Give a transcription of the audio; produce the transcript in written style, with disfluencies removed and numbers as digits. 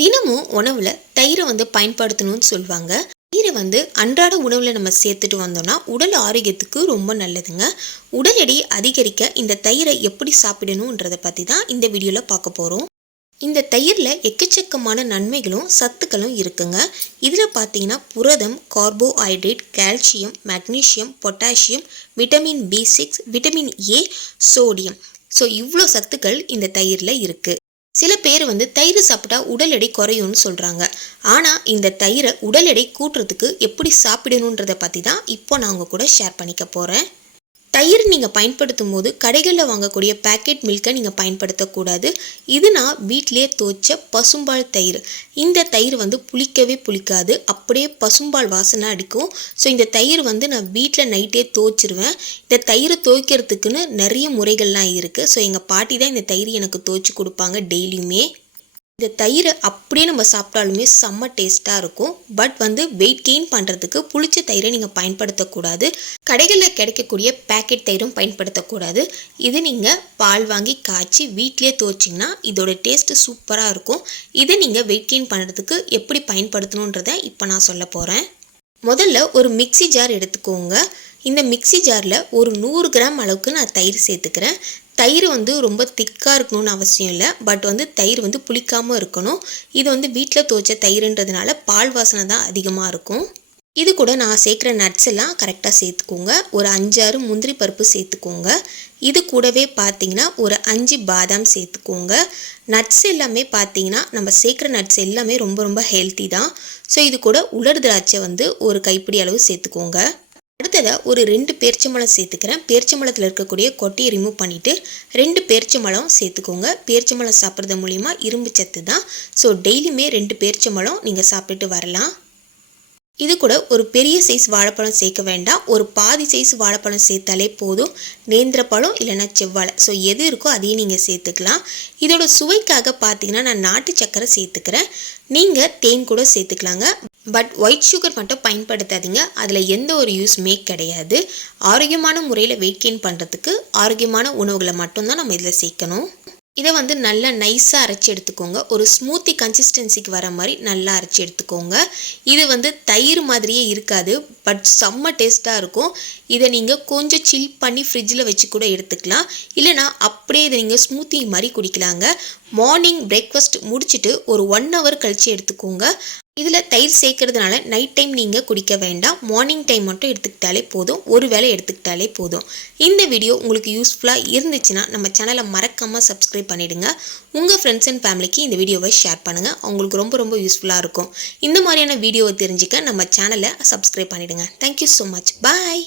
தினமும் உணவுல தயிரை பயன்படுத்தணும்னு சொல்லுவாங்க. தயிரை அன்றாட உணவுல நம்ம சேர்த்துட்டு வந்தோம்னா உடல் ஆரோக்கியத்துக்கு ரொம்ப நல்லதுங்க. உடல் எடையை அதிகரிக்க இந்த தயிரை எப்படி சாப்பிடணுன்றதை பத்தி தான் இந்த வீடியோல பார்க்க போறோம். இந்த தயிர்ல எக்கச்சக்கமான நன்மைகளும் சத்துக்களும் இருக்குங்க. இதுல பார்த்தீங்கன்னா புரதம், carbohydrate, calcium, magnesium, potassium, vitamin B6, vitamin A, sodium. So இவ்வளோ சத்துக்கள் இந்த தயிரில் இருக்குது. சில பேர் தயிர் சாப்பிட்டா உடல் எடை குறையும்னு சொல்கிறாங்க. ஆனால் இந்த தயிரை உடல் எடை கூட்டுறதுக்கு எப்படி சாப்பிடணுன்றதை பற்றி தான் இப்போ நான் உங்கள் கூட ஷேர் பண்ணிக்க போகிறேன். தயிர் நீங்கள் பயன்படுத்தும் போது கடைகளில் வாங்கக்கூடிய பேக்கெட் மில்கை நீங்கள் பயன்படுத்தக்கூடாது. இது நான் வீட்டிலே தோய்ச்ச பசும்பால் தயிர். இந்த தயிர் புளிக்கவே புளிக்காது, அப்படியே பசும்பால் வாசனை அடிக்கும். ஸோ இந்த தயிர் நான் வீட்டில் நைட்டே தோய்ச்சிருவேன். இந்த தயிரை தோய்க்கிறதுக்குன்னு நிறைய முறைகள்லாம் இருக்குது. ஸோ எங்கள் பாட்டி தான் இந்த தயிர் எனக்கு தோய்ச்சி கொடுப்பாங்க டெய்லியுமே. இந்த தயிரை அப்படியே நம்ம சாப்பிட்டாலுமே செம்ம டேஸ்ட்டாக இருக்கும். பட் வெயிட் கெயின் பண்ணுறதுக்கு புளிச்ச தயிரை நீங்கள் பயன்படுத்தக்கூடாது. கடைகளில் கிடைக்கக்கூடிய பேக்கெட் தயிரும் பயன்படுத்தக்கூடாது. இது நீங்கள் பால் வாங்கி காய்ச்சி வீட்டிலே தோய்ச்சிங்கன்னா இதோட டேஸ்ட்டு சூப்பராக இருக்கும். இதை நீங்கள் வெயிட் கெயின் பண்ணுறதுக்கு எப்படி பயன்படுத்தணுன்றதை இப்போ நான் சொல்ல போகிறேன். முதல்ல ஒரு மிக்சி ஜார் எடுத்துக்கோங்க. இந்த மிக்சி ஜாரில் ஒரு 100 கிராம் அளவுக்கு நான் தயிர் சேர்த்துக்கிறேன். தயிர் ரொம்ப திக்காக இருக்கணும்னு அவசியம் இல்லை. பட் தயிர் புளிக்காமல் இருக்கணும். இது வீட்டில் தோய்ச்ச தயிர்ன்றதுனால பால் வாசனை தான் அதிகமாக இருக்கும். இது கூட நான் சேர்க்குற நட்ஸ் எல்லாம் கரெக்டாக சேர்த்துக்கோங்க. ஒரு 5-6 முந்திரி பருப்பு சேர்த்துக்கோங்க. இது கூடவே பார்த்தீங்கன்னா ஒரு 5 பாதாம் சேர்த்துக்கோங்க. நட்ஸ் எல்லாமே பார்த்தீங்கன்னா நம்ம சேர்க்குற நட்ஸ் எல்லாமே ரொம்ப ரொம்ப ஹெல்த்தி தான். ஸோ இது கூட உலர் திராட்சை ஒரு கைப்பிடி அளவு சேர்த்துக்கோங்க. அடுத்ததாக ஒரு 2 பேரிச்சம்பழம் சேர்த்துக்கிறேன். பேரிச்சம்பழத்தில் இருக்கக்கூடிய கொட்டையை ரிமூவ் பண்ணிவிட்டு 2 பேரிச்சம்பழம் சேர்த்துக்கோங்க. பேரிச்சம்பழம் சாப்பிட்றது மூலிமா இரும்பு சத்து தான். ஸோ டெய்லியுமே 2 பேரிச்சம்பழம் நீங்கள் சாப்பிட்டுட்டு வரலாம். இது கூட ஒரு பெரிய சைஸ் வாழைப்பழம் சேர்க்க வேண்டாம். ஒரு பாதி சைஸ் வாழைப்பழம் சேர்த்தாலே போதும். நேந்திர பழம் இல்லைன்னா செவ்வாழை, ஸோ எது இருக்கோ அதையும் நீங்கள் சேர்த்துக்கலாம். இதோட சுவைக்காக பார்த்தீங்கன்னா நான் நாட்டு சக்கரை சேர்த்துக்கிறேன். நீங்கள் தேன் கூட சேர்த்துக்கலாங்க. பட் ஒயிட் சுகர் மட்டும் பயன்படுத்தாதீங்க. அதில் எந்த ஒரு யூஸ்மே கிடையாது. ஆரோக்கியமான முறையில் வெயிட் கெயின் பண்ணுறதுக்கு ஆரோக்கியமான உணவுகளை மட்டும்தான் நம்ம இதில் சேர்க்கணும். இதை நல்லா நைஸாக அரைச்சி எடுத்துக்கோங்க. ஒரு ஸ்மூத்தி கன்சிஸ்டன்சிக்கு வர மாதிரி நல்லா அரைச்சி எடுத்துக்கோங்க. இது தயிர் மாதிரியே இருக்காது, பட் செம்ம டேஸ்ட்டாக இருக்கும். இதை நீங்கள் கொஞ்சம் சில் பண்ணி ஃப்ரிட்ஜில் வச்சு கூட எடுத்துக்கலாம். இல்லைனா அப்படியே இதை நீங்கள் ஸ்மூத்தி மாதிரி குடிக்கலாங்க. மார்னிங் பிரேக்ஃபாஸ்ட் முடிச்சுட்டு ஒரு 1 hour கழித்து எடுத்துக்கோங்க. இதில் தயிர் சேர்க்கறதுனால நைட் டைம் நீங்கள் குடிக்க வேண்டாம். மார்னிங் டைம் மட்டும் எடுத்துக்கிட்டாலே போதும். ஒரு வேளை எடுத்துக்கிட்டாலே போதும். இந்த வீடியோ உங்களுக்கு யூஸ்ஃபுல்லாக இருந்துச்சுன்னா நம்ம சேனலை மறக்காமல் சப்ஸ்கிரைப் பண்ணிவிடுங்க. உங்கள் ஃப்ரெண்ட்ஸ் அண்ட் ஃபேமிலிக்கு இந்த வீடியோவை ஷேர் பண்ணுங்கள். அவங்களுக்கு ரொம்ப ரொம்ப யூஸ்ஃபுல்லாக இருக்கும். இந்த மாதிரியான வீடியோவை தெரிஞ்சுக்க நம்ம சேனலை சப்ஸ்கிரைப் பண்ணிவிடுங்க. Thank you so much. பாய்.